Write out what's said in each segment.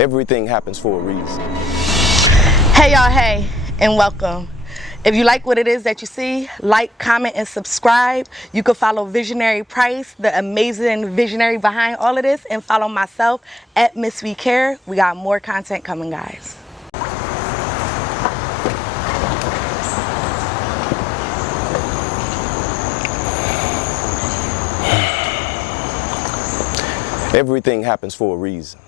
Everything happens for a reason. Hey y'all, hey, and welcome. If you like what it is that you see, like, comment, and subscribe. You can follow Visionary Price, the amazing visionary behind all of this, and follow myself at Miss We Care. We got more content coming, guys. Everything happens for a reason.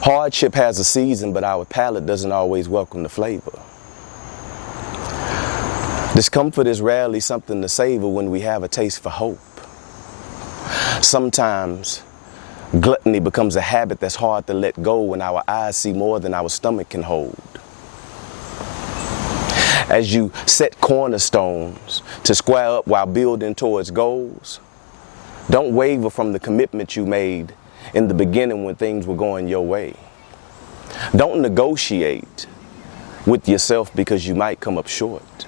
Hardship has a season, but our palate doesn't always welcome the flavor. Discomfort is rarely something to savor when we have a taste for hope. Sometimes gluttony becomes a habit that's hard to let go when our eyes see more than our stomach can hold. As you set cornerstones to square up while building towards goals, don't waver from the commitment you made in the beginning when things were going your way. Don't negotiate with yourself because you might come up short.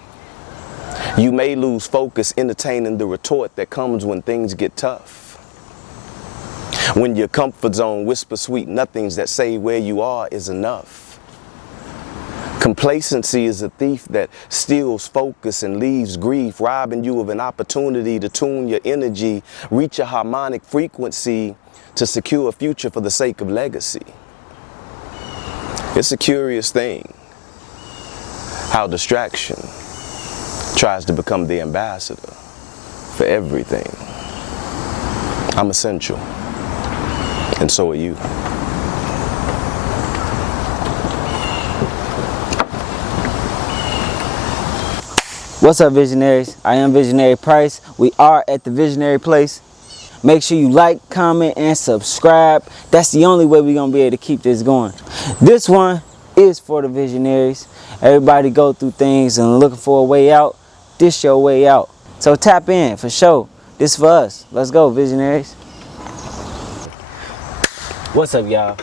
You may lose focus entertaining the retort that comes when things get tough. When your comfort zone whispers sweet nothings that say where you are is enough. Complacency is a thief that steals focus and leaves grief, robbing you of an opportunity to tune your energy, reach a harmonic frequency to secure a future for the sake of legacy. It's a curious thing how distraction tries to become the ambassador for everything. I'm essential, and so are you. What's up, visionaries? I am Visionary Price. We are at the Visionary Place. Make sure you like, comment, and subscribe. That's the only way we're going to be able to keep this going. This one is for the visionaries. Everybody go through things and looking for a way out. This your way out. So tap in for sure. This for us. Let's go, visionaries. What's up, y'all?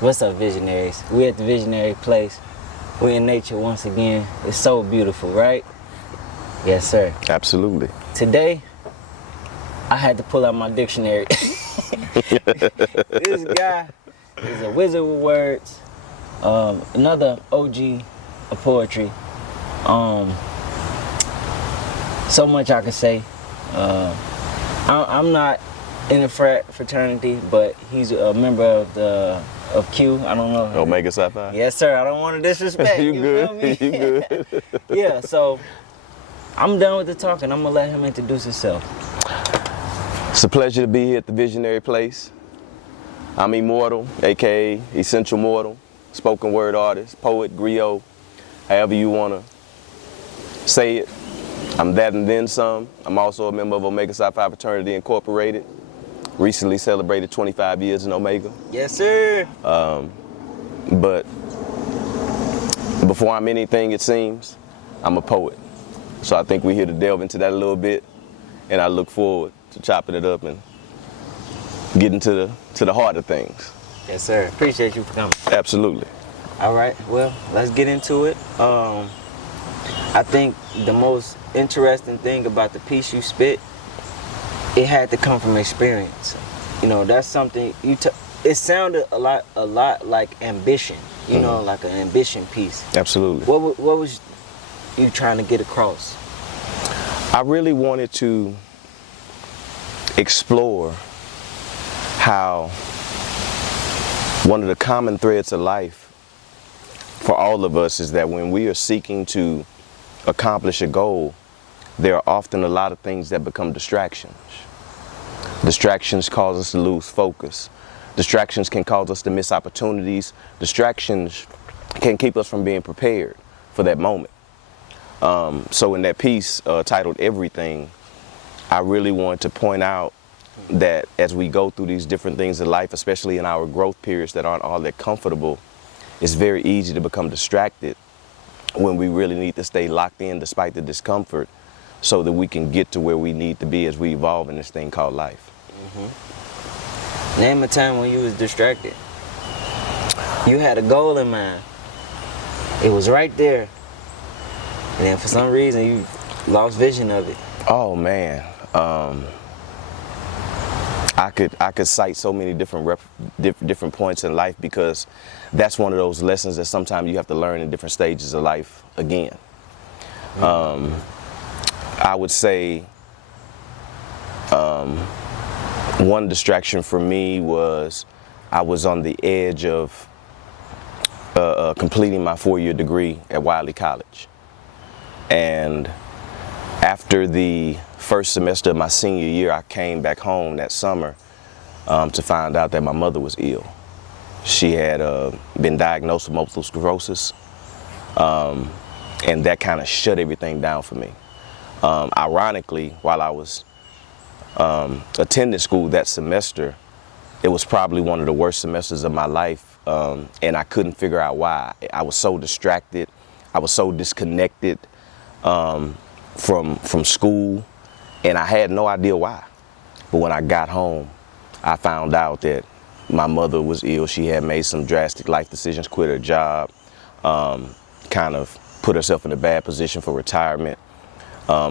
What's up, visionaries? We at the Visionary Place. We in nature once again. It's so beautiful, right? Yes, sir. Absolutely. Today, I had to pull out my dictionary. This guy is a wizard with words. Another OG of poetry. So much I could say. I'm not in a fraternity, but he's a member of Q. I don't know. Omega Psi Phi? Yes, sir. I don't want to disrespect. You good. Feel me? You good. Yeah, so I'm done with the talking. I'm going to let him introduce himself. It's a pleasure to be here at the Visionary Place. I'm Immortal, aka Essential Mortal, spoken word artist, poet, griot, however you want to say it. I'm that and then some. I'm also a member of Omega Psi Phi Fraternity Incorporated. Recently celebrated 25 years in Omega. Yes, sir. But before I'm anything, it seems, I'm a poet. So I think we're here to delve into that a little bit, and I look forward to chopping it up and getting to the heart of things. Yes, sir. Appreciate you for coming. Absolutely. All right. Well, let's get into it. I think the most interesting thing about the piece you spit, it had to come from experience. You know, that's something it sounded a lot like ambition. You know, like an ambition piece. Absolutely. What was you trying to get across? I really wanted to explore how one of the common threads of life for all of us is that when we are seeking to accomplish a goal, there are often a lot of things that become distractions. Distractions cause us to lose focus. Distractions can cause us to miss opportunities. Distractions can keep us from being prepared for that moment. So in that piece titled Everything, I really wanted to point out that as we go through these different things in life, especially in our growth periods that aren't all that comfortable, it's very easy to become distracted when we really need to stay locked in despite the discomfort so that we can get to where we need to be as we evolve in this thing called life. Name a time when you was distracted. You had a goal in mind. It was right there. And then for some reason you lost vision of it. Oh man. I could cite so many different points in life, because that's one of those lessons that sometimes you have to learn in different stages of life again. I would say one distraction for me was I was on the edge of completing my 4-year degree at Wiley College. And after the first semester of my senior year, I came back home that summer to find out that my mother was ill. She had been diagnosed with multiple sclerosis, and that kind of shut everything down for me. Ironically, while I was attending school that semester, it was probably one of the worst semesters of my life, and I couldn't figure out why. I was so distracted. I was so disconnected from school, and I had no idea why. But when I got home, I found out that my mother was ill. She had made some drastic life decisions, quit her job, kind of put herself in a bad position for retirement,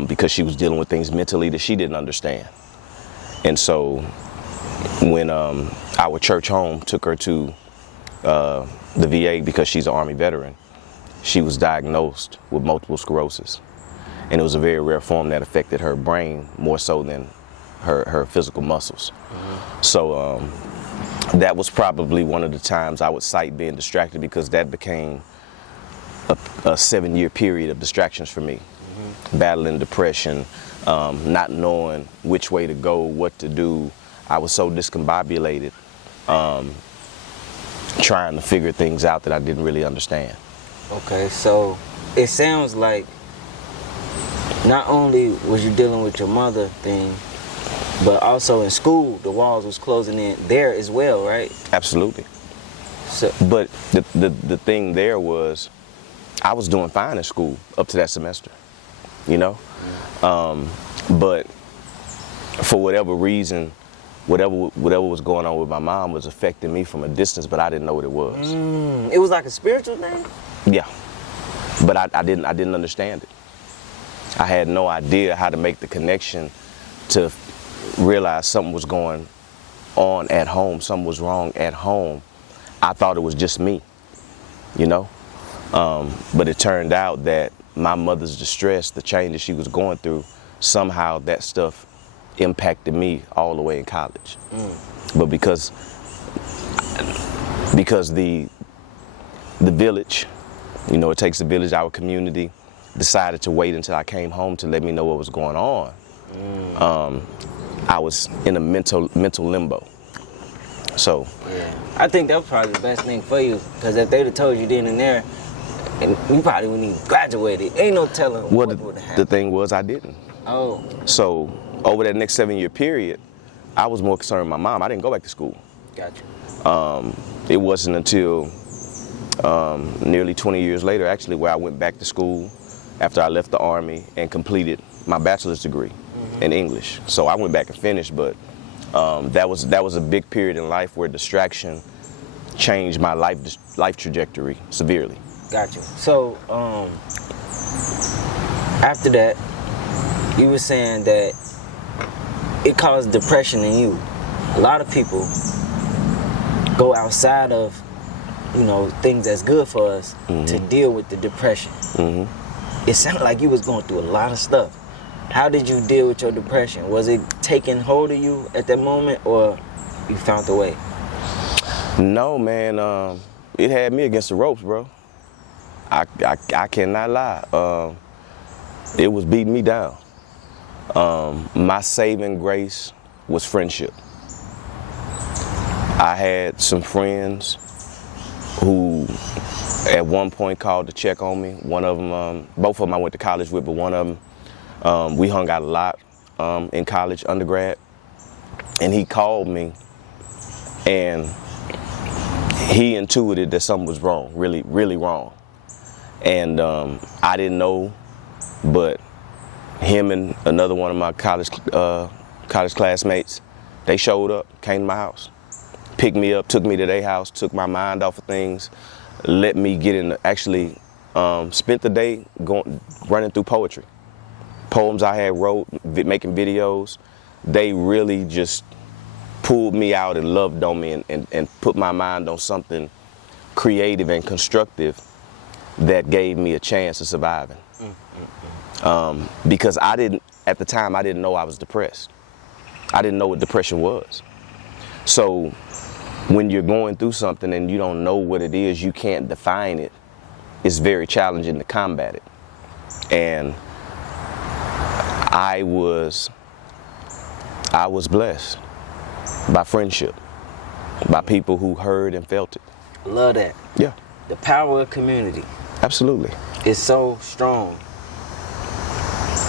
because she was dealing with things mentally that she didn't understand. And so when our church home took her to the VA, because she's an Army veteran, she was diagnosed with multiple sclerosis. And it was a very rare form that affected her brain more so than her physical muscles. So that was probably one of the times I would cite being distracted, because that became a 7-year period of distractions for me. Battling depression, not knowing which way to go, what to do. I was so discombobulated, trying to figure things out that I didn't really understand. Okay, so it sounds like not only was you dealing with your mother thing, but also in school, the walls was closing in there as well, right? Absolutely. So, but the thing there was, I was doing fine in school up to that semester, you know? But for whatever reason, whatever was going on with my mom was affecting me from a distance, but I didn't know what it was. It was like a spiritual thing? Yeah, but I didn't understand it. I had no idea how to make the connection to realize something was going on at home, something was wrong at home. I thought it was just me, you know? But it turned out that my mother's distress, the changes she was going through, somehow that stuff impacted me all the way in college. But because the village, you know, it takes a village, our community, decided to wait until I came home to let me know what was going on. I was in a mental limbo. So yeah, I think that was probably the best thing for you, because if they'd have told you then and there, and you probably wouldn't even graduated. Ain't no telling what would have happened. The thing was, I didn't. Oh. So over that next 7-year period, I was more concerned with my mom. I didn't go back to school. Gotcha. It wasn't until nearly 20 years later, actually, where I went back to school after I left the Army and completed my bachelor's degree in English. So I went back and finished, but that was a big period in life where distraction changed my life trajectory severely. Gotcha. So after that, you were saying that it caused depression in you. A lot of people go outside of, you know, things that's good for us to deal with the depression. It sounded like you was going through a lot of stuff. How did you deal with your depression? Was it taking hold of you at that moment, or you found a way? No, man. It had me against the ropes, bro. I cannot lie. It was beating me down. My saving grace was friendship. I had some friends who at one point called to check on me. One of them, both of them I went to college with, but one of them, we hung out a lot in college, undergrad. And he called me, and he intuited that something was wrong, really, really wrong. And I didn't know, but him and another one of my college classmates, they showed up, came to my house, picked me up, took me to their house, took my mind off of things, let me get in, actually spent the day running through poetry. Poems I had wrote, making videos, they really just pulled me out and loved on me and put my mind on something creative and constructive that gave me a chance of surviving. Because at the time, I didn't know I was depressed. I didn't know what depression was. So when you're going through something and you don't know what it is, you can't define it, it's very challenging to combat it. And I was blessed by friendship, by people who heard and felt it. Love that. Yeah. The power of community. Absolutely. Is so strong.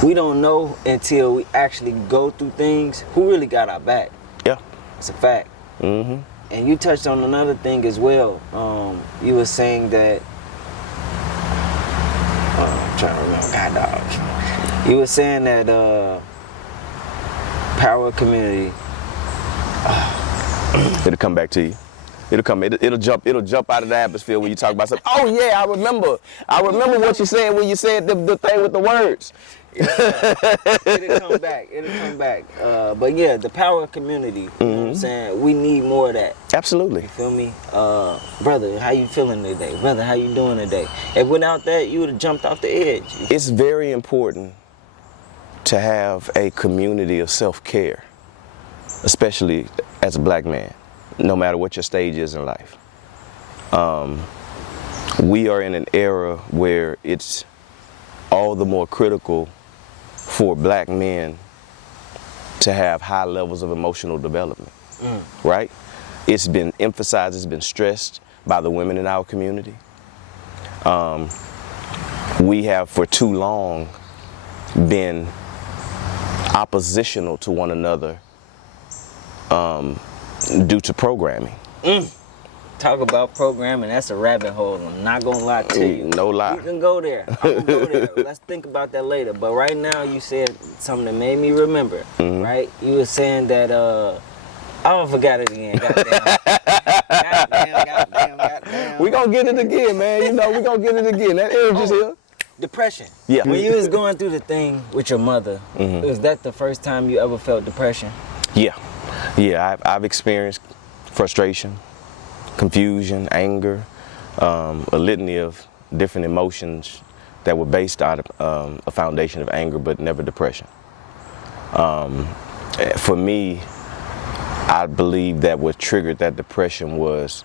We don't know until we actually go through things who really got our back. Yeah. It's a fact. Mm-hmm. And you touched on another thing as well. You were saying that. I'm trying to remember. God dog. You were saying that power of community. It'll come back to you. It'll jump out of the atmosphere when you talk about something. Oh yeah, I remember what you said when you said the thing with the words. It'll come back. But yeah, the power of community. You know what I'm saying? We need more of that. Absolutely. You feel me? Brother, how you feeling today? Brother, how you doing today? If without that, you would have jumped off the edge. It's very important to have a community of self-care, especially as a black man, no matter what your stage is in life. We are in an era where it's all the more critical for black men to have high levels of emotional development, right? It's been emphasized, it's been stressed by the women in our community. We have for too long been oppositional to one another due to programming. Talk about programming, that's a rabbit hole. I'm not gonna lie to you. No lie. You can go there. I'm gonna go there. Let's think about that later. But right now, you said something that made me remember. Right? You were saying that I forgot it again. Goddamn. We gonna get it again, man. You know, we gonna get it again. That energy's here. Depression. Yeah. When you was going through the thing with your mother, was that the first time you ever felt depression? Yeah. I've experienced frustration, confusion, anger, a litany of different emotions that were based out of a foundation of anger, but never depression. For me, I believe that what triggered that depression was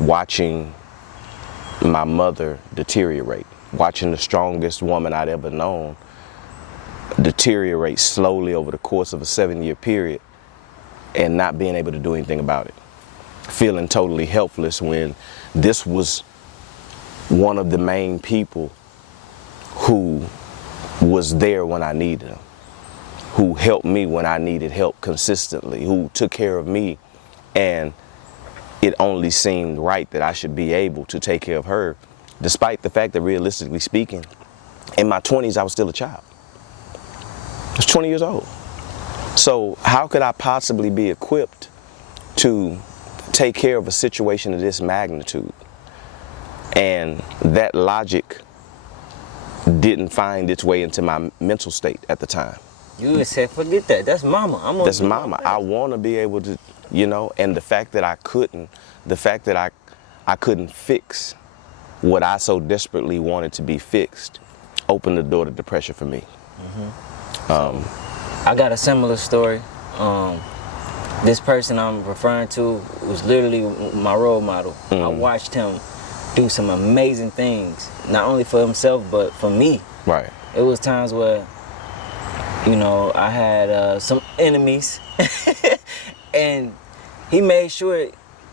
watching my mother deteriorate, watching the strongest woman I'd ever known deteriorate slowly over the course of a 7-year period and not being able to do anything about it. Feeling totally helpless when this was one of the main people who was there when I needed them, who helped me when I needed help consistently, who took care of me, and it only seemed right that I should be able to take care of her, despite the fact that, realistically speaking, in my 20s I was still a child. I was 20 years old. So how could I possibly be equipped to take care of a situation of this magnitude? And that logic didn't find its way into my mental state at the time. You would say, forget that. That's mama. That's mama. I want to be able to, you know, and the fact that I couldn't fix what I so desperately wanted to be fixed opened the door to depression for me. I got a similar story. This person I'm referring to was literally my role model. I watched him do some amazing things, not only for himself, but for me. Right. It was times where, you know, I had some enemies, and he made sure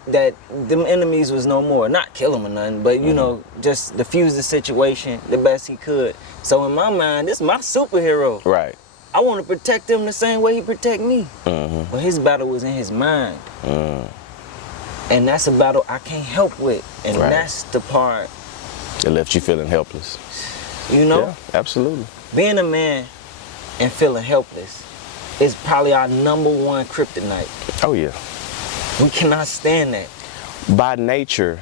that them enemies was no more. Not kill them or nothing, but, you know, just diffuse the situation the best he could. So in my mind, this is my superhero. Right. I want to protect him the same way he protect me. But his battle was in his mind. And that's a battle I can't help with. And that's the part It left you feeling helpless. You know? Yeah, absolutely. Being a man and feeling helpless is probably our #1 kryptonite. Oh yeah. We cannot stand that. By nature,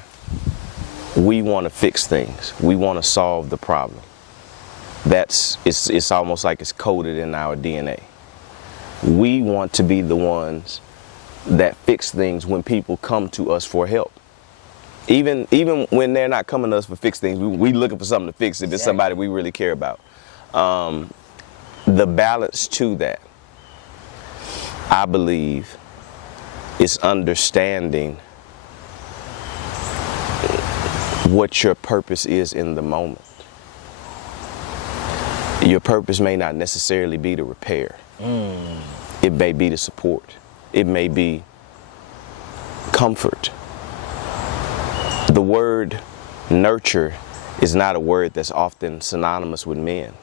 we want to fix things. We want to solve the problem. It's almost like it's coded in our DNA. We want to be the ones that fix things when people come to us for help. Even when they're not coming to us for fix things, we looking for something to fix if it's somebody we really care about. The balance to that, I believe, is understanding what your purpose is in the moment. Your purpose may not necessarily be to repair. It may be to support. It may be comfort. The word nurture is not a word that's often synonymous with men,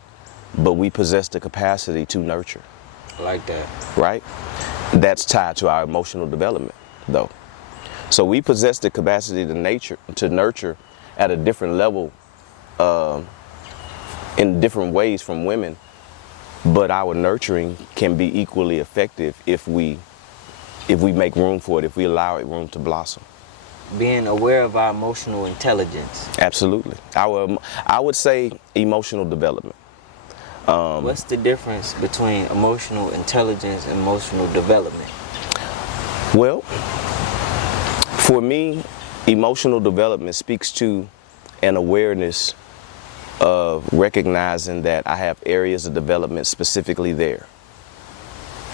but we possess the capacity to nurture. I like that. Right? That's tied to our emotional development, though. So we possess the capacity to nurture at a different level, in different ways from women, but our nurturing can be equally effective if we make room for it, if we allow it room to blossom. Being aware of our emotional intelligence. Absolutely. I would say emotional development. What's the difference between emotional intelligence and emotional development? Well, for me, emotional development speaks to an awareness of recognizing that I have areas of development specifically there.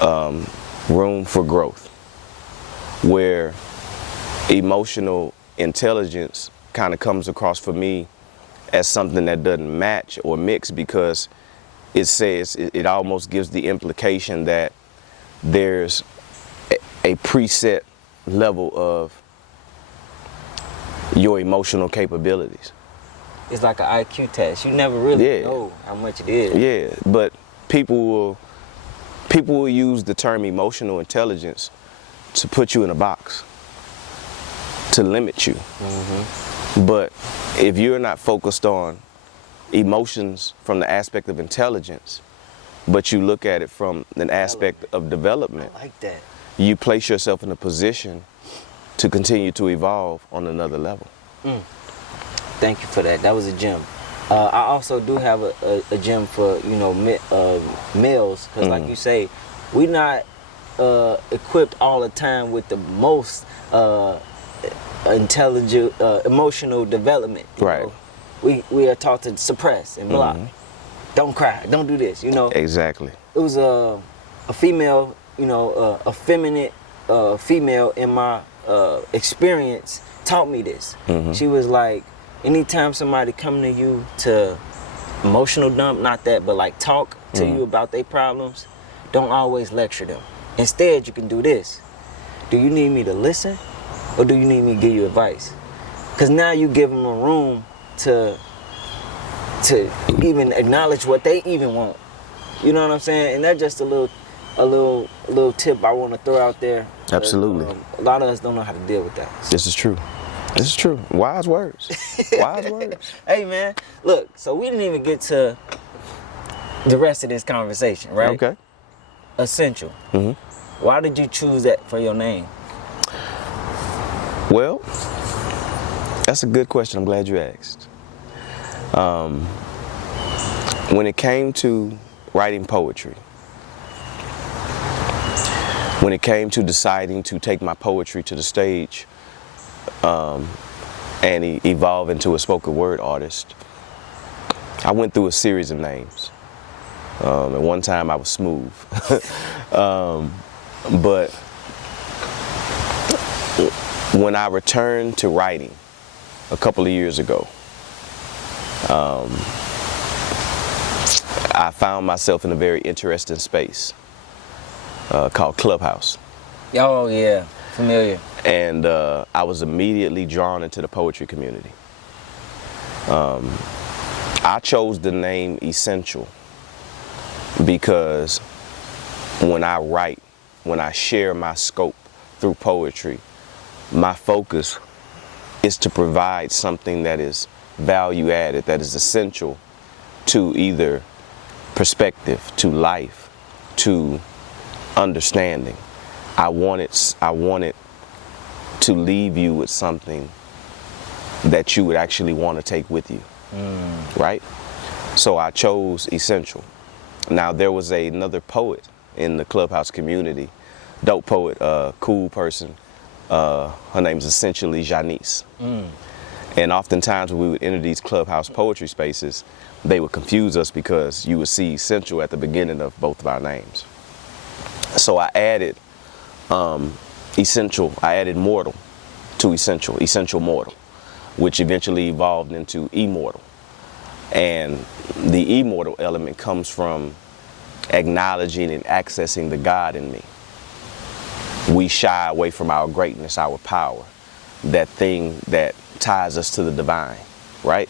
Room for growth, where emotional intelligence kind of comes across for me as something that doesn't match or mix, because it almost gives the implication that there's a preset level of your emotional capabilities. It's like an IQ test. You never really know how much it is. Yeah, but people will use the term emotional intelligence to put you in a box, to limit you. But if you're not focused on emotions from the aspect of intelligence, but you look at it from an aspect of development, I like that. you place yourself in a position to continue to evolve on another level. Thank you for that. That was a gem. I also do have a gem for males, because like you say, we not equipped all the time with the most intelligent emotional development. You Right. know? We are taught to suppress and block. Don't cry. Don't do this. You know. Exactly. It was a female, a feminine female in my experience taught me this. She was like, anytime somebody come to you to emotional dump, not that, but like talk to you about their problems, don't always lecture them. Instead, you can do this. Do you need me to listen, or do you need me to give you advice? Because now you give them a room to even acknowledge what they even want. You know what I'm saying? And that's just a little tip I want to throw out there. Absolutely. A lot of us don't know how to deal with that. This is true. This is true. Wise words. Wise words. Hey man, look, so we didn't even get to the rest of this conversation, right? Okay. Essential. Why did you choose that for your name? Well, that's a good question. I'm glad you asked. When it came to writing poetry, when it came to deciding to take my poetry to the stage and evolve into a spoken word artist, I went through a series of names. At one time I was Smooth. But when I returned to writing a couple of years ago, I found myself in a very interesting space called Clubhouse. Oh yeah, familiar. And I was immediately drawn into the poetry community. I chose the name Essential because when I write, when I share my scope through poetry, my focus is to provide something that is value added, that is essential to either perspective, to life, to understanding. I want it to leave you with something that you would actually want to take with you, right? So I chose Essential. Now there was another poet in the Clubhouse community dope poet, cool person. Her name's essentially Janice. And oftentimes when we would enter these clubhouse poetry spaces, they would confuse us because you would see essential at the beginning of both of our names. So I added essential, I added mortal to essential, essential mortal, which eventually evolved into immortal. And the immortal element comes from acknowledging and accessing the God in me. We shy away from our greatness, our power, that thing that ties us to the divine, right?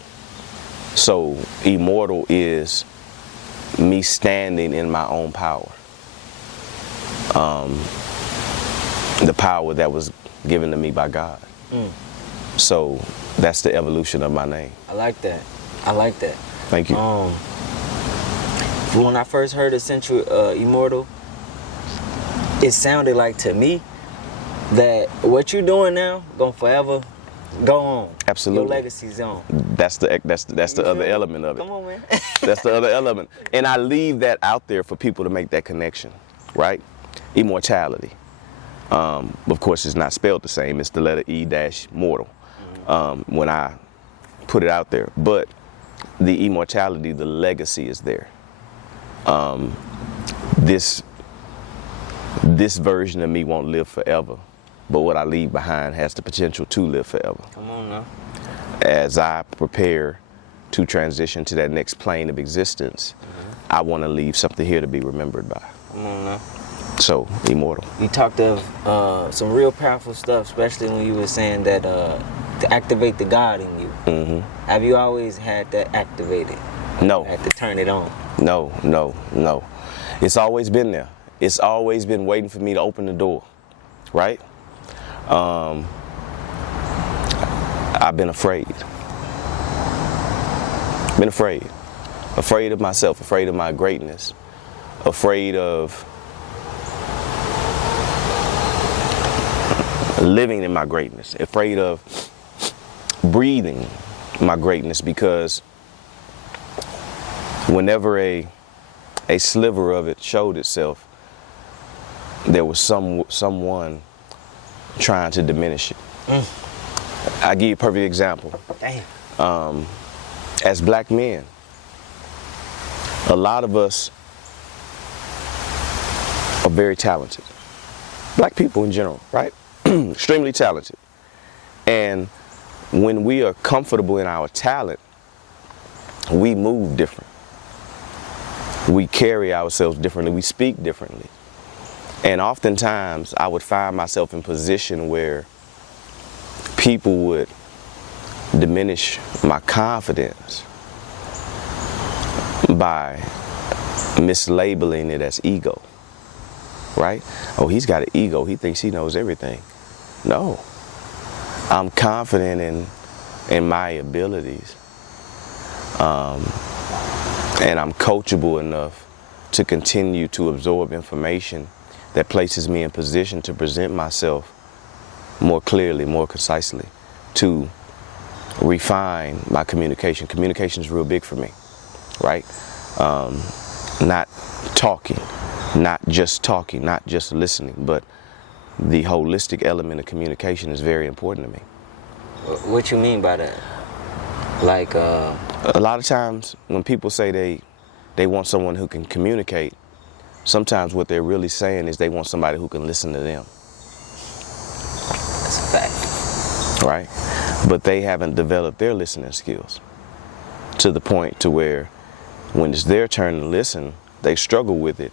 So immortal is me standing in my own power. The power that was given to me by God. So that's the evolution of my name. I like that. I like that. Thank you. When I first heard Essential Immortal, it sounded like to me that what you're doing now gonna forever go on. Absolutely. Your legacy's on. That's the other element of it. Come on, man. That's the other element. And I leave that out there for people to make that connection, right? Immortality. Of course, it's not spelled the same. It's the letter E-mortal when I put it out there. But the immortality, the legacy is there. This version of me won't live forever, but what I leave behind has the potential to live forever. Come on now. As I prepare to transition to that next plane of existence, I want to leave something here to be remembered by. Come on now. So, immortal. You talked of some real powerful stuff, especially when you were saying that to activate the God in you. Have you always had that activated? No. Had to turn it on? No. It's always been there. It's always been waiting for me to open the door, right? I've been afraid. Afraid of myself, afraid of my greatness, afraid of living in my greatness, afraid of breathing my greatness, because whenever a sliver of it showed itself, there was someone trying to diminish it. I give you a perfect example. Damn. As black men, a lot of us are very talented. Black people in general, right? Extremely talented. And when we are comfortable in our talent, we move different. We carry ourselves differently. We speak differently. And oftentimes, I would find myself in a position where people would diminish my confidence by mislabeling it as ego, right? Oh, he's got an ego. He thinks he knows everything. No. I'm confident in my abilities. And I'm coachable enough to continue to absorb information that places me in position to present myself more clearly, more concisely, to refine my communication. Communication is real big for me, right? Not talking, not just listening, but the holistic element of communication is very important to me. What you mean by that? Like, a lot of times when people say they want someone who can communicate, sometimes what they're really saying is they want somebody who can listen to them. That's a fact. Right? But they haven't developed their listening skills to the point to where when it's their turn to listen, they struggle with it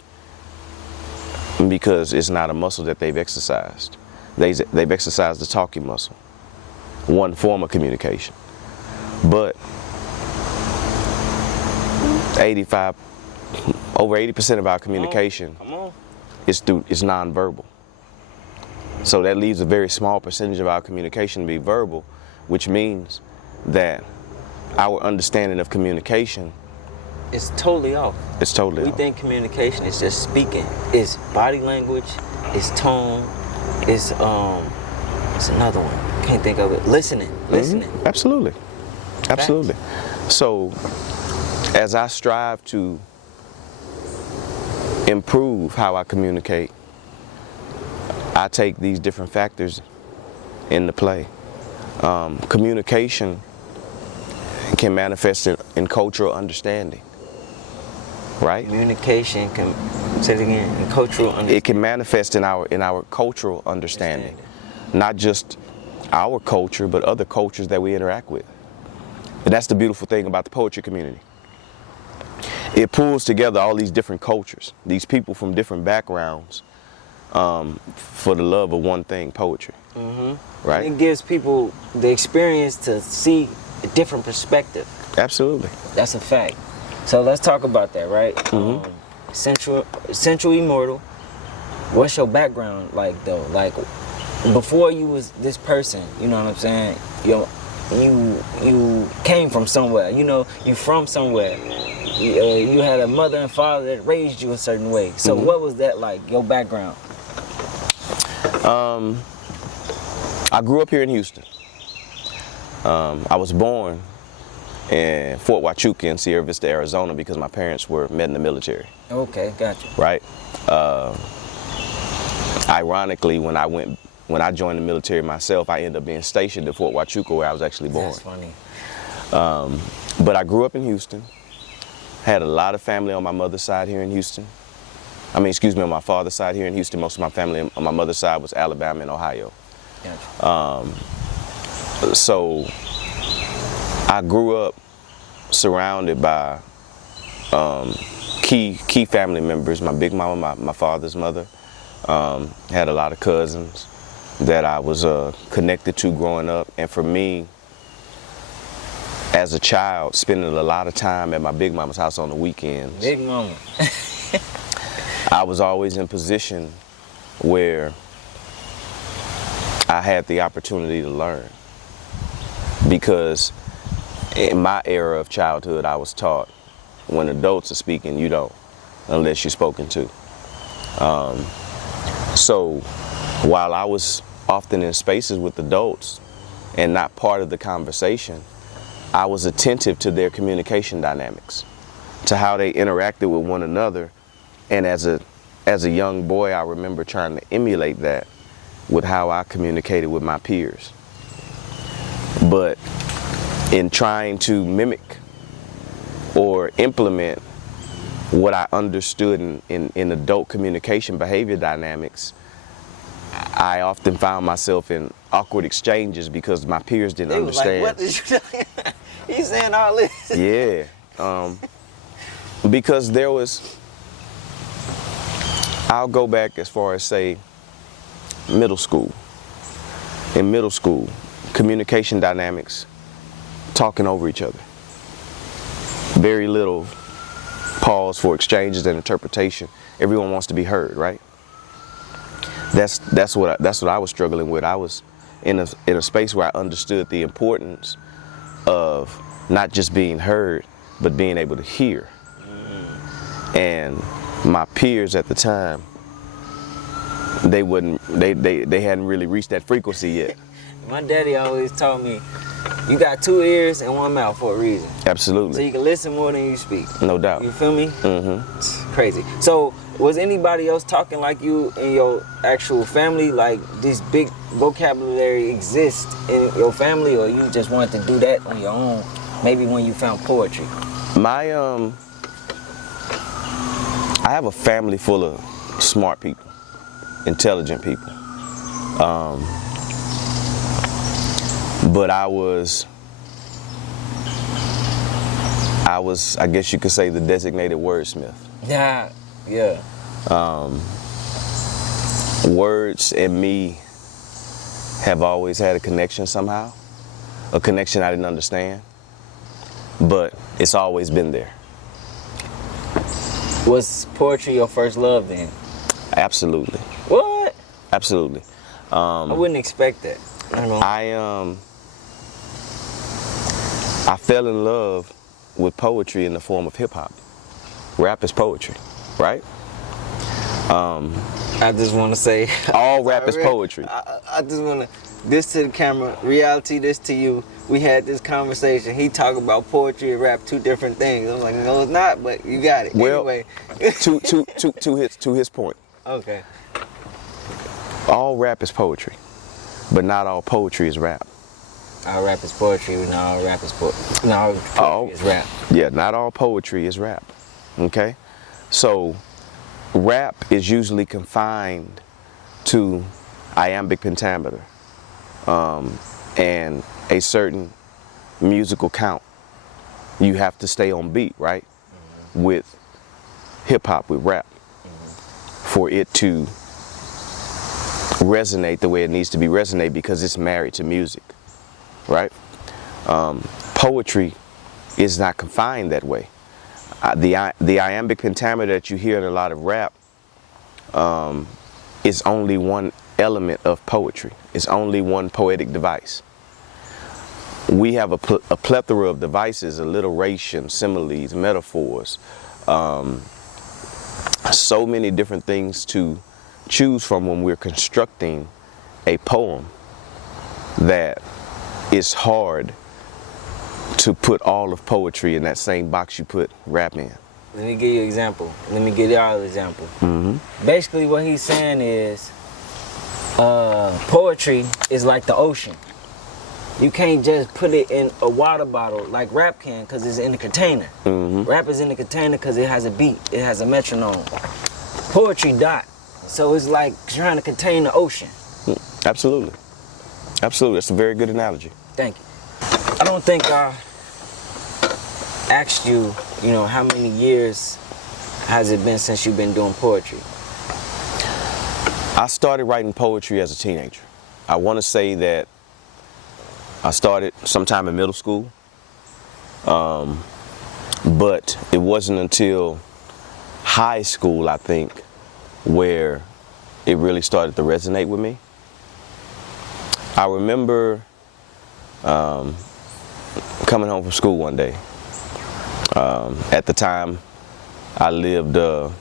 because it's not a muscle that they've exercised. They've exercised the talking muscle, one form of communication. But over 80% of our communication is nonverbal. So that leaves a very small percentage of our communication to be verbal, which means that our understanding of communication is totally off. It's totally off. We think communication is just speaking. It's body language, it's tone, it's another one. Can't think of it. Listening. Absolutely. So as I strive to improve how I communicate, I take these different factors into play. Communication can manifest in cultural understanding, right? Communication can, say it again, in cultural understanding. It can manifest in our cultural understanding, not just our culture, but other cultures that we interact with. And that's the beautiful thing about the poetry community. It pulls together all these different cultures, these people from different backgrounds, for the love of one thing, poetry. Right? It gives people the experience to see a different perspective. Absolutely. That's a fact. So let's talk about that, right? Central Immortal. What's your background like though? Like before you was this person, you know what I'm saying? You came from somewhere. You know, you from somewhere. You had a mother and father that raised you a certain way. So what was that like? Your background? I grew up here in Houston. I was born in Fort Huachuca in Sierra Vista, Arizona, because my parents were met in the military. Okay, gotcha. Right. Ironically, when I joined the military myself, I ended up being stationed at Fort Huachuca, where I was actually born. That's funny. But I grew up in Houston. Had a lot of family on my mother's side here in Houston. On my father's side here in Houston. Most of my family on my mother's side was Alabama and Ohio. Gotcha. So I grew up surrounded by key family members. My big mama, my father's mother, had a lot of cousins that I was connected to growing up. And for me, as a child, spending a lot of time at my big mama's house on the weekends. Big mama. I was always in position where I had the opportunity to learn. Because in my era of childhood, I was taught when adults are speaking, you don't, unless you're spoken to. So while I was often in spaces with adults and not part of the conversation, I was attentive to their communication dynamics, to how they interacted with one another. And as a young boy, I remember trying to emulate that with how I communicated with my peers. But in trying to mimic or implement what I understood in adult communication behavior dynamics, I often found myself in awkward exchanges because my peers didn't understand. Like, what did you tell him? He's saying all this. Yeah. Because there was, I'll go back as far as say middle school. In middle school, communication dynamics, talking over each other. Very little pause for exchanges and interpretation. Everyone wants to be heard, right? That's what I was struggling with. I was in a space where I understood the importance of not just being heard, but being able to hear. And my peers at the time, they hadn't really reached that frequency yet. My daddy always told me, you got 2 ears and 1 mouth for a reason. Absolutely. So you can listen more than you speak. No doubt. You feel me? Mm-hmm. It's crazy. So was anybody else talking like you in your actual family? Like this big vocabulary exists in your family, or you just wanted to do that on your own? Maybe when you found poetry. I have a family full of smart people, intelligent people. But I was, I guess you could say, the designated wordsmith. Yeah. Words and me have always had a connection somehow, a connection I didn't understand, but it's always been there. Was poetry your first love then? Absolutely. What? Absolutely. I wouldn't expect that. I fell in love with poetry in the form of hip hop. Rap is poetry, right? I just want to say, all rap is poetry. I just want to, this to the camera, reality, this to you. We had this conversation. He talked about poetry and rap, 2 different things. I'm like, no, it's not, but you got it. Well, anyway. to his point. Okay. all rap is poetry, but not all poetry is rap. All rap is poetry, not all rap is poetry. No, all poetry is rap. Yeah, not all poetry is rap. Okay? So rap is usually confined to iambic pentameter and a certain musical count. You have to stay on beat, right? With hip hop, with rap, for it to resonate the way it needs to be resonate, because it's married to music, right? Poetry is not confined that way. The iambic pentameter that you hear in a lot of rap is only one element of poetry. It's only one poetic device. We have a plethora of devices, alliteration, similes, metaphors, so many different things to choose from when we're constructing a poem, that it's hard to put all of poetry in that same box you put rap in. Let me give you an example. Let me give y'all an example. Basically what he's saying is poetry is like the ocean. You can't just put it in a water bottle like rap can, because it's in a container. Rap is in a container because it has a beat, it has a metronome. Poetry dot. So it's like trying to contain the ocean. Absolutely. Absolutely. That's a very good analogy. Thank you. I don't think I asked you, how many years has it been since you've been doing poetry? I started writing poetry as a teenager. I want to say that I started sometime in middle school, but it wasn't until high school, I think, where it really started to resonate with me. I remember coming home from school one day. At the time, I lived on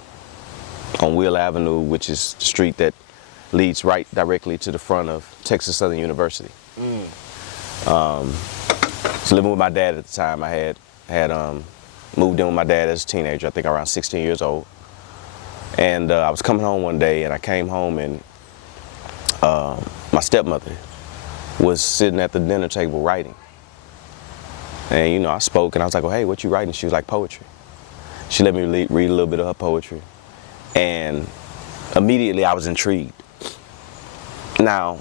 Wheel Avenue, which is the street that leads right directly to the front of Texas Southern University. So living with my dad at the time. I had moved in with my dad as a teenager, I think around 16 years old. And I was coming home one day, and I came home, and my stepmother was sitting at the dinner table writing. And I spoke, and I was like, "Oh, hey, what you writing?" She was like, "Poetry." She let me read a little bit of her poetry, and immediately I was intrigued. Now,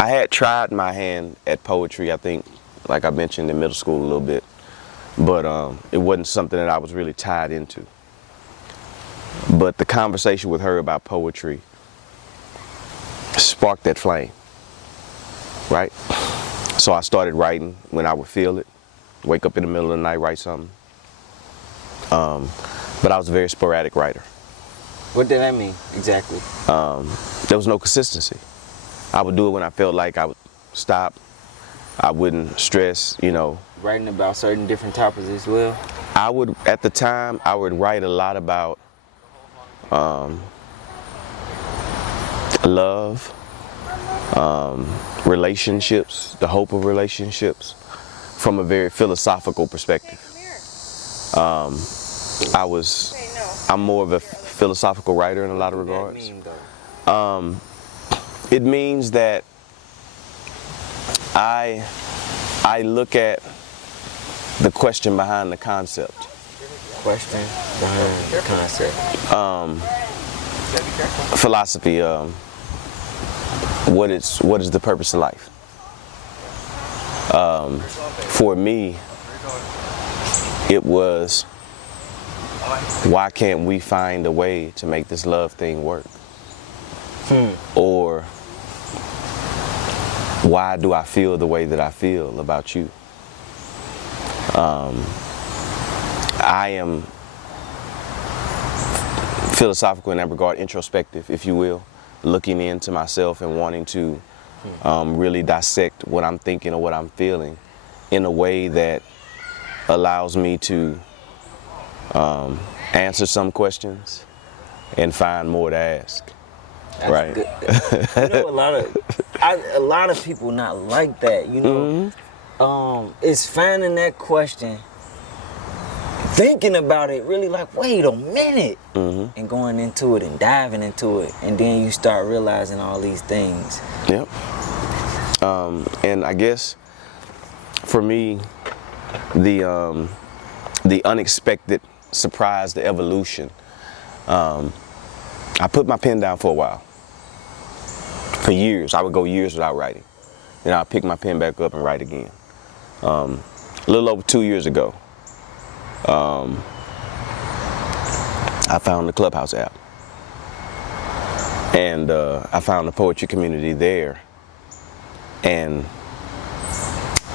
I had tried my hand at poetry, I think, like I mentioned, in middle school a little bit, but it wasn't something that I was really tied into. But the conversation with her about poetry sparked that flame, right? So I started writing when I would feel it, wake up in the middle of the night, write something. But I was a very sporadic writer. What did that mean, exactly? There was no consistency. I would do it when I felt like I would stop. I wouldn't stress, Writing about certain different topics as well? At the time, I would write a lot about love, relationships, the hope of relationships, from a very philosophical perspective. I'm more of a philosophical writer in a lot of regards. It means that I look at the question behind the concept. Question behind the concept. Philosophy. What is the purpose of life? For me, it was, why can't we find a way to make this love thing work? Or why do I feel the way that I feel about you? I am philosophical in that regard, introspective, if you will, looking into myself and wanting to really dissect what I'm thinking or what I'm feeling in a way that allows me to answer some questions and find more to ask. That's right. Good. A lot of people not like that. It's finding that question thinking about it, really like, wait a minute, and going into it and diving into it, and then you start realizing all these things. Yep. And I guess for me, the unexpected surprise, the evolution. I put my pen down for a while. For years, I would go years without writing. Then I'd pick my pen back up and write again. A little over 2 years ago, I found the Clubhouse app. And I found the poetry community there. And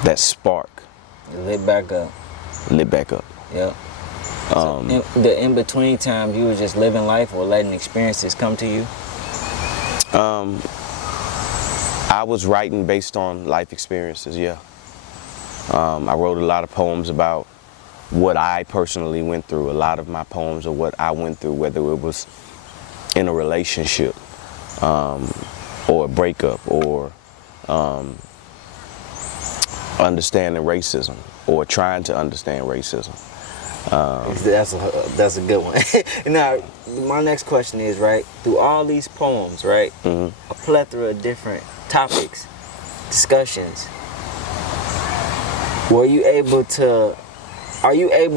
that spark Lit back up. lit back up. Yep. The in-between time, you were just living life or letting experiences come to you? I was writing based on life experiences, yeah. I wrote a lot of poems about what I personally went through. A lot of my poems are what I went through, whether it was in a relationship or a breakup or understanding racism or trying to understand racism. That's a good one. Now, my next question is, right, through all these poems, right, a plethora of different topics, discussions, are you able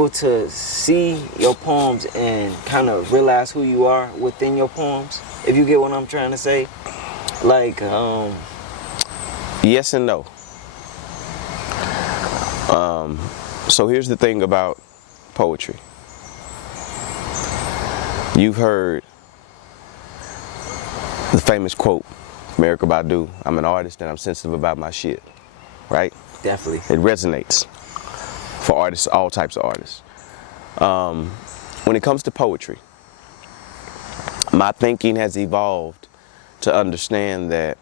to see your poems and kind of realize who you are within your poems? If you get what I'm trying to say? Like, Yes and no. So here's the thing about poetry. You've heard the famous quote from Erykah Badu, "I'm an artist and I'm sensitive about my shit," right? definitely. It resonates for artists, all types of artists. When it comes to poetry, my thinking has evolved to understand that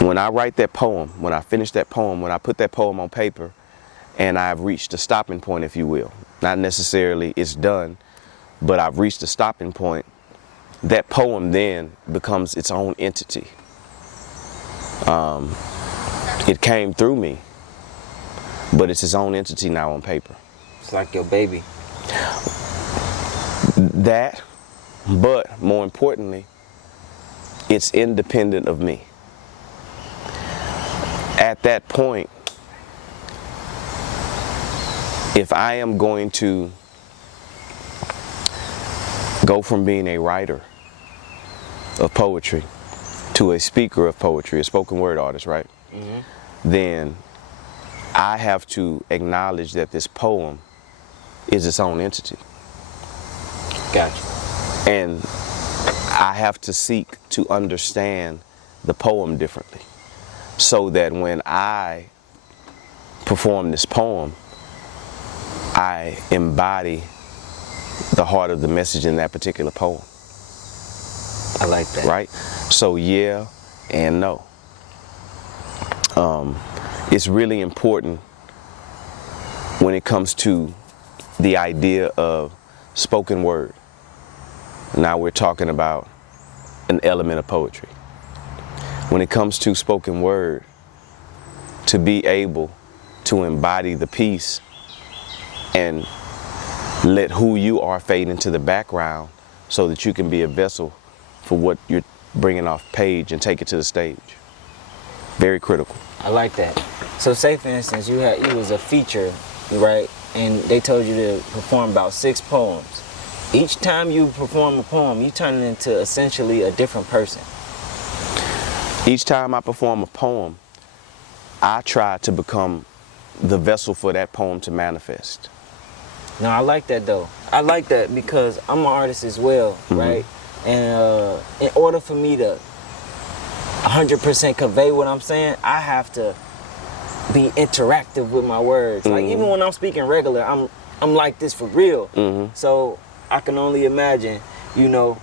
when I write that poem, when I finish that poem, when I put that poem on paper, and I've reached a stopping point, if you will, not necessarily it's done, but I've reached a stopping point, that poem then becomes its own entity. It came through me, but it's its own entity now on paper. It's like your baby. That, but more importantly, it's independent of me. At that point, if I am going to go from being a writer of poetry to a speaker of poetry, a spoken word artist, right? Then I have to acknowledge that this poem is its own entity. Gotcha. And I have to seek to understand the poem differently, so that when I perform this poem, I embody the heart of the message in that particular poem. I like that. Right? So yeah and no. It's really important when it comes to the idea of spoken word. Now we're talking about an element of poetry. When it comes to spoken word, to be able to embody the piece and let who you are fade into the background so that you can be a vessel for what you're bringing off page and take it to the stage. Very critical. I like that. So say for instance, you was a feature, right? And they told you to perform about 6 poems. Each time you perform a poem, you turn it into essentially a different person. Each time I perform a poem, I try to become the vessel for that poem to manifest. No, I like that though. I like that because I'm an artist as well, right? And in order for me to 100% convey what I'm saying, I have to be interactive with my words. Like even when I'm speaking regular, I'm like this for real. So I can only imagine, you know,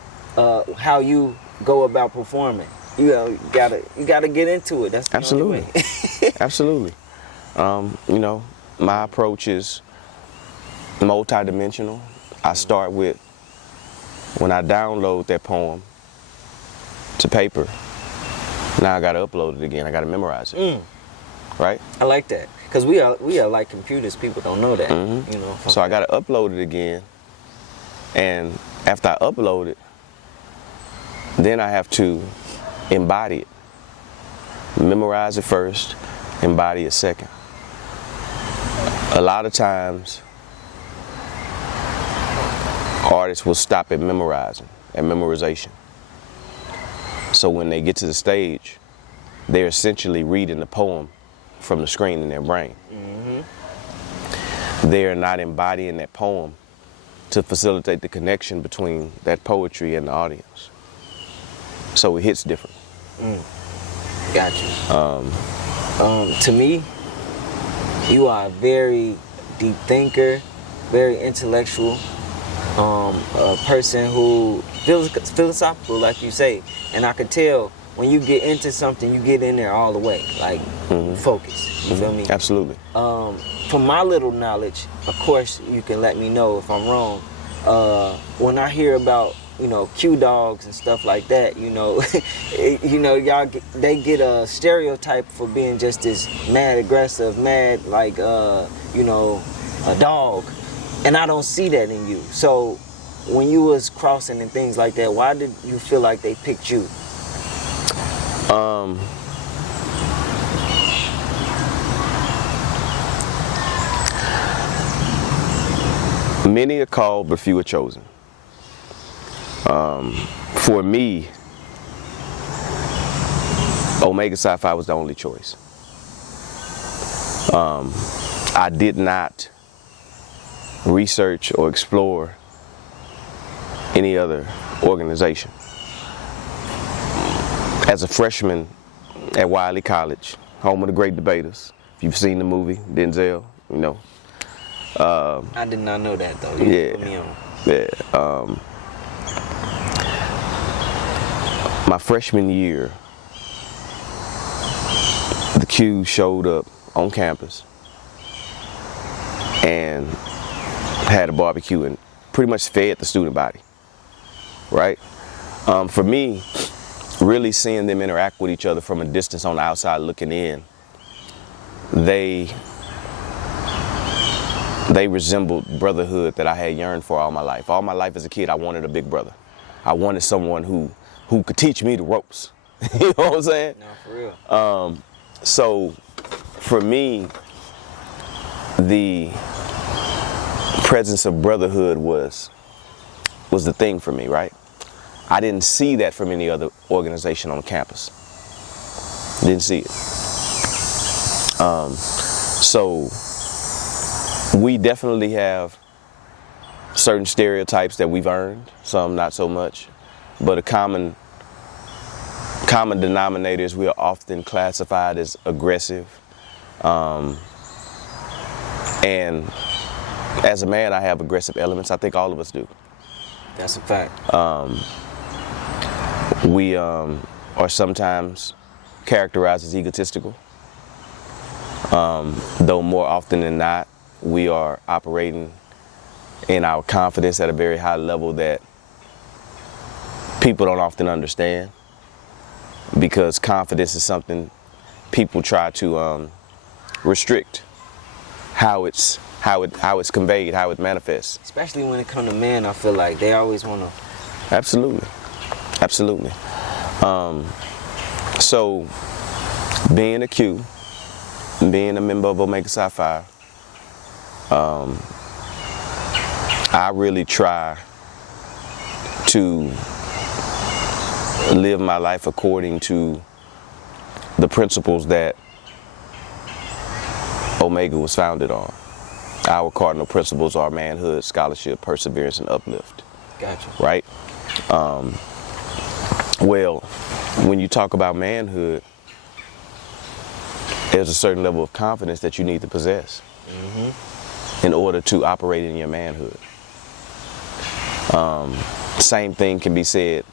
how you go about performing. You gotta get into it. That's the Absolutely. only way. Absolutely. You know, my approach is multi-dimensional. I start with, when I download that poem to paper, now I gotta upload it again. I gotta memorize it. Right? I like that. Because we are like computers. People don't know that. You know. So I got to upload it again. And after I upload it, then I have to embody it. Memorize it first, embody it second. A lot of times, artists will stop at memorizing, at memorization. So when they get to the stage, they're essentially reading the poem from the screen in their brain. They're not embodying that poem to facilitate the connection between that poetry and the audience. So it hits different. Gotcha. To me, you are a very deep thinker, very intellectual, a person who feels philosophical, like you say. And I could tell when you get into something, you get in there all the way, like focus. You feel me? Absolutely. From my little knowledge, of course, you can let me know if I'm wrong. When I hear about, you know, Q dogs and stuff like that, you know, you know, they get a stereotype for being just this mad aggressive, mad like, you know, a dog, and I don't see that in you. So when you was crossing and things like that, why did you feel like they picked you? Many are called, but few are chosen. For me, Omega Psi Phi was the only choice. I did not research or explore any other organization. As a freshman at Wiley College, home of the great debaters, if you've seen the movie, Denzel, you know. I did not know that though. You put me on. Yeah. My freshman year, the Q showed up on campus and had a barbecue and pretty much fed the student body, right? For me, really seeing them interact with each other from a distance on the outside looking in, they resembled brotherhood that I had yearned for all my life. All my life as a kid, I wanted a big brother. I wanted someone who could teach me the ropes. You know what I'm saying? No, for real. So for me, the presence of brotherhood was the thing for me, right? I didn't see that from any other organization on campus. Didn't see it. So we definitely have certain stereotypes that we've earned, some not so much, but a common denominator is we are often classified as aggressive. And as a man, I have aggressive elements. I think all of us do. That's a fact. We are sometimes characterized as egotistical, though more often than not, we are operating in our confidence at a very high level that people don't often understand, because confidence is something people try to restrict how it's conveyed, how it manifests. Especially when it comes to men, I feel like they always want to. Absolutely. So being a Q, being a member of Omega Psi Phi, I really try to live my life according to the principles that Omega was founded on. Our cardinal principles are manhood, scholarship, perseverance, and uplift. Gotcha. Right? Well, when you talk about manhood, there's a certain level of confidence that you need to possess in order to operate in your manhood. Same thing can be said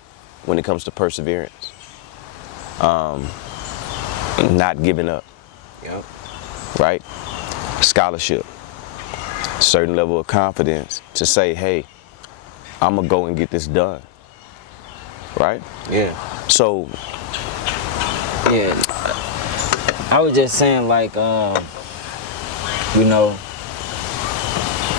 when it comes to perseverance. Not giving up. Yep. Right? Scholarship. Certain level of confidence to say, hey, I'm gonna go and get this done. Right? Yeah. So. Yeah. I was just saying, like, you know,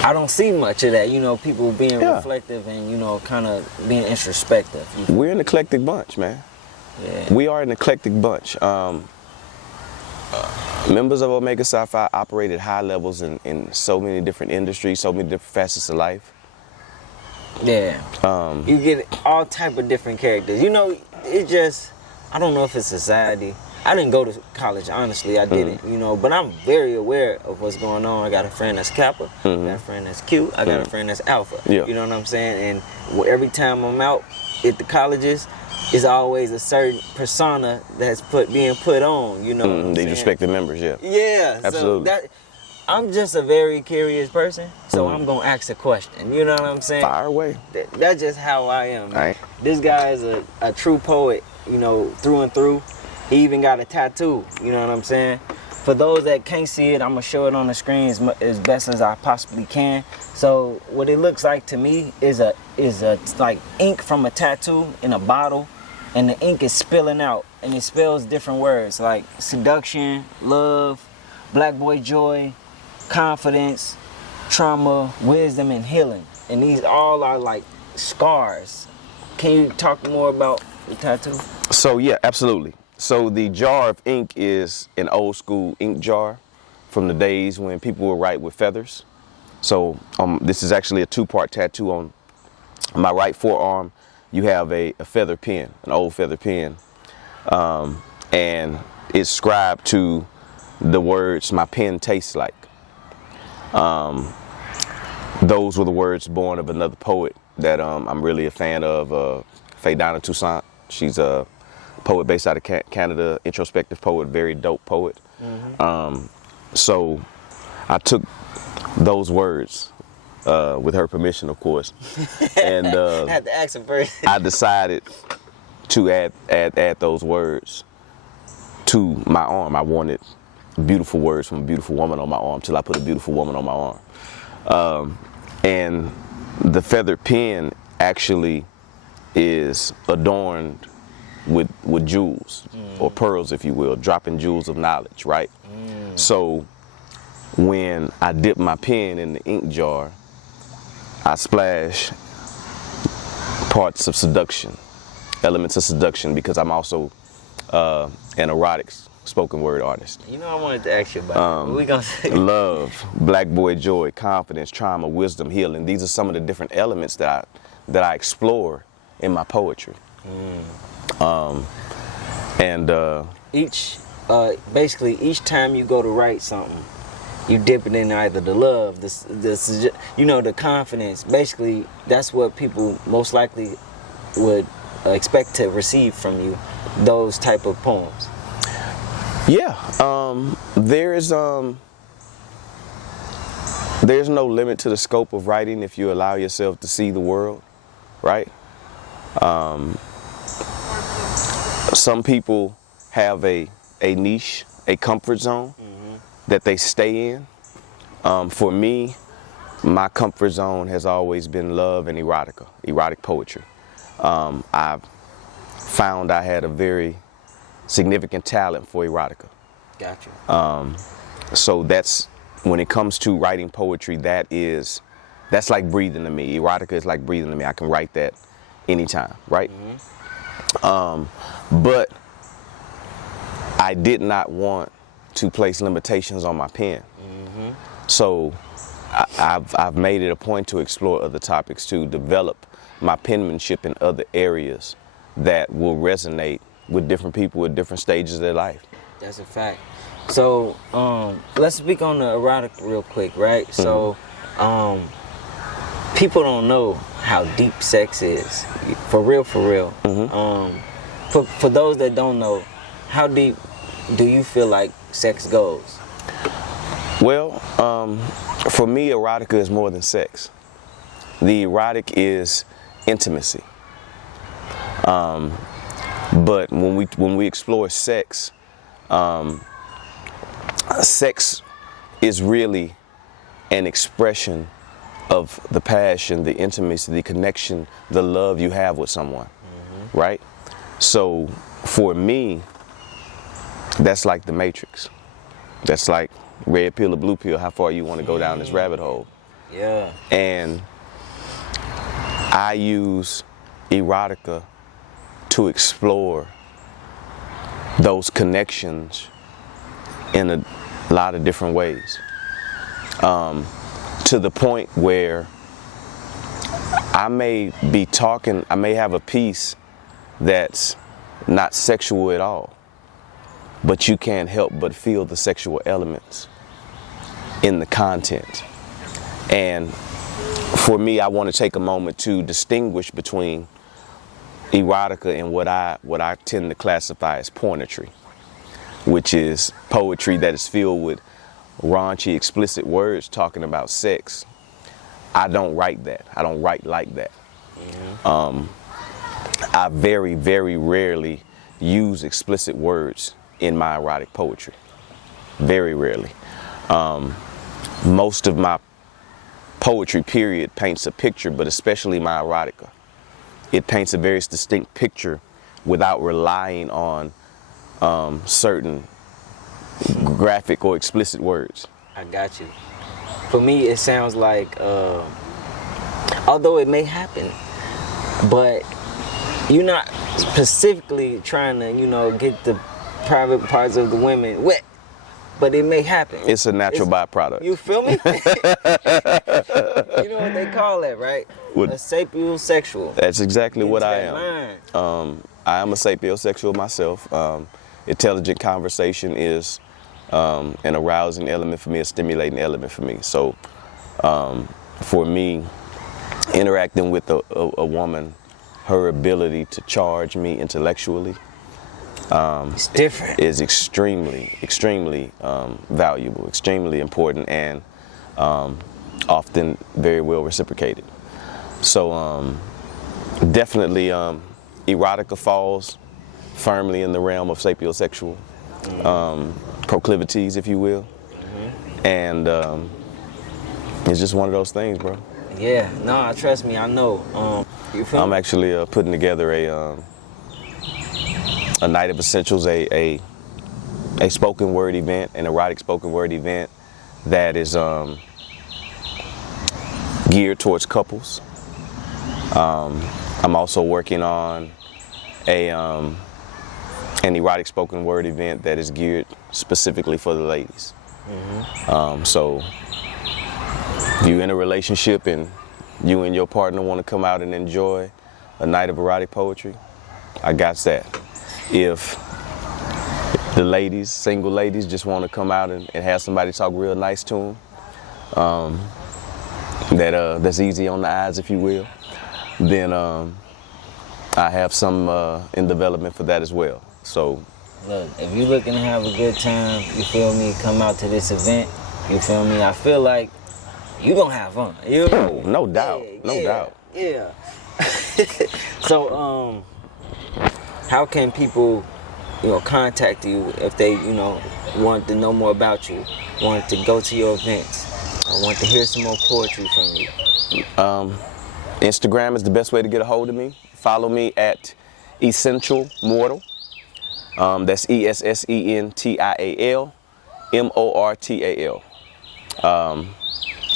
I don't see much of that, you know, people being Yeah. reflective and, you know, kind of being introspective. We're an eclectic bunch, man. Yeah. We are an eclectic bunch. Members of Omega Psi Phi operate at high levels in so many different industries, so many different facets of life. Yeah. You get all type of different characters. You know, it just, I don't know if it's society. I didn't go to college, honestly, I didn't, you know, but I'm very aware of what's going on. I got a friend that's Kappa, I got a friend that's Q, I got a friend that's Alpha. Yeah. You know what I'm saying? And every time I'm out at the colleges, it's always a certain persona that's being put on, you know what I'm These saying? respected members, yeah. Yeah, Absolutely. so I'm just a very curious person, so I'm gonna ask a question. You know what I'm saying? Fire away. That's just how I am. Man. Right. This guy is a true poet, you know, through and through. He even got a tattoo. You know what I'm saying? For those that can't see it, I'm gonna show it on the screen as best as I possibly can. So what it looks like to me is a like ink from a tattoo in a bottle, and the ink is spilling out, and it spells different words like seduction, love, black boy joy, confidence, trauma, wisdom, and healing. And these all are like scars. Can you talk more about the tattoo? So yeah, absolutely. So the jar of ink is an old school ink jar from the days when people would write with feathers. So this is actually a two-part tattoo. On my right forearm, you have a feather pen, an old feather pen, and it's scribed to the words, "My pen tastes like." Those were the words born of another poet that I'm really a fan of, Faye Donna Toussaint. She's a poet based out of Canada, introspective poet, very dope poet. So I took those words, with her permission, of course, and I had to ask him first. I decided to add those words to my arm. I wanted beautiful words from a beautiful woman on my arm till I put a beautiful woman on my arm. And the feather pen actually is adorned with jewels, or pearls, if you will, dropping jewels of knowledge, right? So when I dip my pen in the ink jar, I splash parts of seduction, elements of seduction, because I'm also an erotic spoken word artist. You know, I wanted to ask you about it. We gonna say Love, black boy joy, confidence, trauma, wisdom, healing. These are some of the different elements that I explore in my poetry. basically each time you go to write something, you dip it in either the love, the confidence. Basically, that's what people most likely would expect to receive from you, those type of poems. Yeah, there's no limit to the scope of writing if you allow yourself to see the world, right? Some people have a niche, a comfort zone that they stay in. For me, my comfort zone has always been love and erotica, erotic poetry. I've found I had a very significant talent for erotica. Gotcha. So that's, when it comes to writing poetry, that's like breathing to me. Erotica is like breathing to me. I can write that anytime, right? But I did not want to place limitations on my pen. So I've made it a point to explore other topics, to develop my penmanship in other areas that will resonate with different people at different stages of their life. That's a fact. So let's speak on the erotic real quick, right? So people don't know how deep sex is, for real. For those that don't know, how deep do you feel like sex goes? Well, for me, erotica is more than sex. The erotic is intimacy. But when we explore sex, sex is really an expression of the passion, the intimacy, the connection, the love you have with someone, right? So for me, that's like the Matrix. That's like red pill or blue pill, how far you want to go down this rabbit hole. Yeah. And I use erotica to explore those connections in a lot of different ways. To the point where I may be talking, I may have a piece that's not sexual at all, but you can't help but feel the sexual elements in the content. And for me, I want to take a moment to distinguish between erotica and what I tend to classify as pornetry, which is poetry that is filled with raunchy, explicit words talking about sex. I don't write that. I don't write like that. I very, very rarely use explicit words in my erotic poetry. Very rarely. Most of my poetry, period, paints a picture, but especially my erotica. It paints a very distinct picture without relying on certain graphic or explicit words. I got you. For me, it sounds like, although it may happen, but you're not specifically trying to, get the private parts of the women wet, but it may happen. It's a natural byproduct. You feel me? You know what they call that, right? What? A sapiosexual. That's exactly what I Line. am. I am a sapiosexual myself. Intelligent conversation is an arousing element for me, a stimulating element for me. So for me, interacting with a woman, her ability to charge me intellectually It's different. is extremely, extremely valuable, extremely important, and often very well reciprocated. So definitely erotica falls firmly in the realm of sapiosexual proclivities, if you will. And it's just one of those things, bro. Yeah, no, trust me, I know. You feel I'm me? actually putting together a night of essentials, a spoken word event, an erotic spoken word event that is geared towards couples. I'm also working on an erotic spoken word event that is geared specifically for the ladies. So if you're in a relationship and you and your partner want to come out and enjoy a night of erotic poetry, I got that. If the ladies, single ladies, just want to come out and have somebody talk real nice to them, that's easy on the eyes, if you will, then I have some in development for that as well. So Look, if you looking to have a good time, you feel me, come out to this event, you feel me, I feel like you gonna have fun. You know? no doubt, no doubt. Yeah. So, how can people, contact you if they, want to know more about you, want to go to your events, or want to hear some more poetry from you? Instagram is the best way to get a hold of me. Follow me at Essential Mortal. That's ESSENTIAL MORTAL.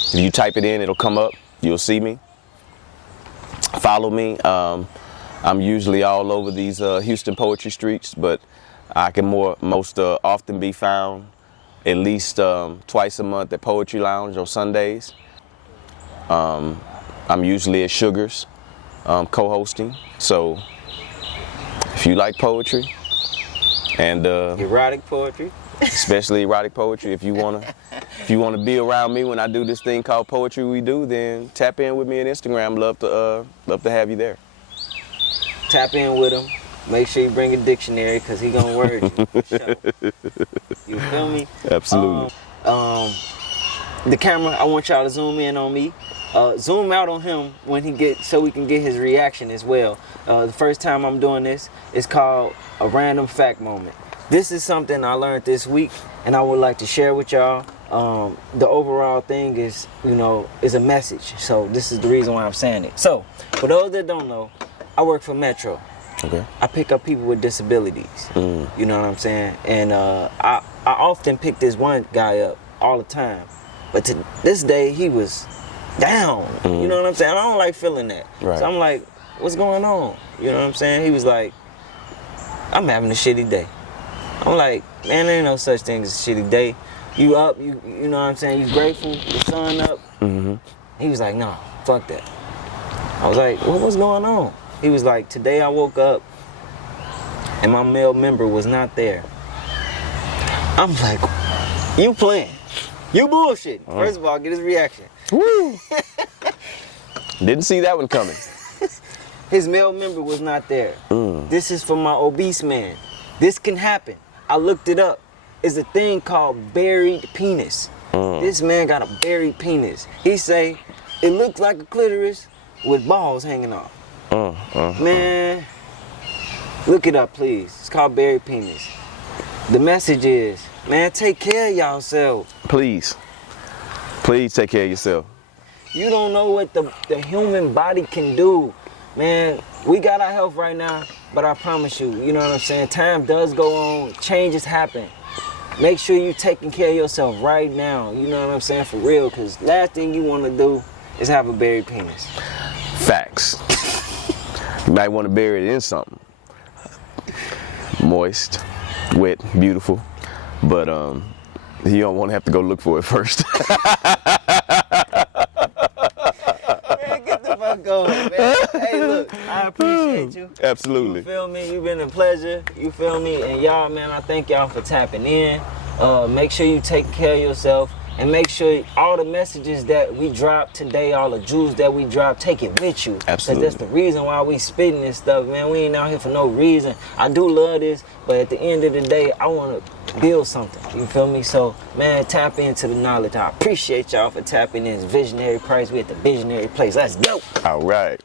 If you type it in, it'll come up. You'll see me. Follow me. I'm usually all over these Houston poetry streets, but I can most often be found at least twice a month at Poetry Lounge on Sundays. I'm usually at Sugar's co-hosting. So if you like poetry and Erotic poetry? especially erotic poetry, if you wanna be around me when I do this thing called Poetry We Do, then tap in with me on Instagram. Love to have you there. Tap in with him. Make sure you bring a dictionary, because he gonna word you. So, you feel me? Absolutely. The camera, I want y'all to zoom in on me. Zoom out on him so we can get his reaction as well. The first time I'm doing this, it's called a random fact moment. This is something I learned this week, and I would like to share with y'all. The overall thing is, is a message. So this is the reason why I'm saying it. So, for those that don't know, I work for Metro. Okay. I pick up people with disabilities. You know what I'm saying? And I often pick this one guy up all the time. But to this day, he was down. You know what I'm saying? I don't like feeling that. Right. So I'm like, what's going on? You know what I'm saying? He was like, I'm having a shitty day. I'm like, man, there ain't no such thing as a shitty day. You up, you know what I'm saying? You grateful, the sun up. He was like, nah, fuck that. I was like, well, what's going on? He was like, today I woke up and my male member was not there. I'm like, you playing. You bullshitting. First of all, get his reaction. Woo! Didn't see that one coming. His male member was not there. This is for my obese man. This can happen. I looked it up. It's a thing called buried penis. This man got a buried penis. He say, it looks like a clitoris with balls hanging off. Man, look it up, please. It's called buried penis. The message is, man, take care of yourself. Please. Please take care of yourself. You don't know what the human body can do. Man, we got our health right now, but I promise you, you know what I'm saying? Time does go on, changes happen. Make sure you're taking care of yourself right now, you know what I'm saying, for real, because last thing you want to do is have a buried penis. Facts. You might want to bury it in something. Moist, wet, beautiful, but you don't want to have to go look for it first. Going, man. Hey, look, I appreciate you. Absolutely. You feel me? You've been a pleasure. You feel me? And y'all, man, I thank y'all for tapping in. Make sure you take care of yourself. And make sure all the messages that we drop today, all the jewels that we drop, take it with you. Absolutely. Because that's the reason why we spitting this stuff, man. We ain't out here for no reason. I do love this, but at the end of the day, I want to build something. You feel me? So, man, tap into the knowledge. I appreciate y'all for tapping in. It's Visionary Price. We at the Visionary Place. Let's go. All right.